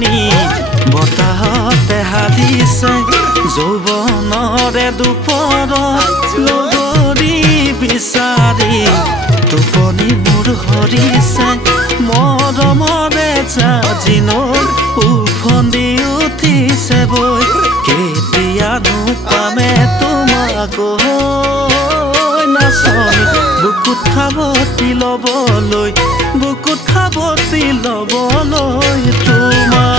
পানী বতাহতে হালিছে যৌৱনৰে দুপৰত লগৰী বিচাৰি টোপনি মোৰ হৰিছে মৰমৰে জাজিনৰ উফন্দি উঠিছে বৈ কেতিয়ানো পামে তোমাক নাচনী বুকুত খাবতি ল'বলৈ বুকুত খাবতি ল'বলৈ তোমাক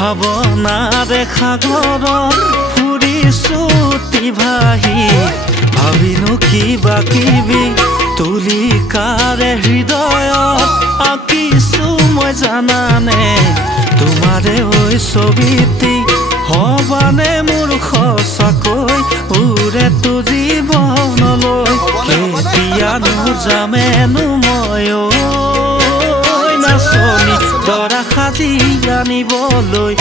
ভাৱনাৰে সাগৰত ফুৰিছো ভাহি ভাবিনো কিবা কিবি তুলিকাৰে হৃদয়ত আঁকিছো মই জানানে তোমাৰে ঐ ছবিটি হবানে মোৰ সঁচাকৈ উৰে তো জীৱনলৈ কেতিয়ানো যামেনো মই নাচনী দৰা সাজি আনিবলৈ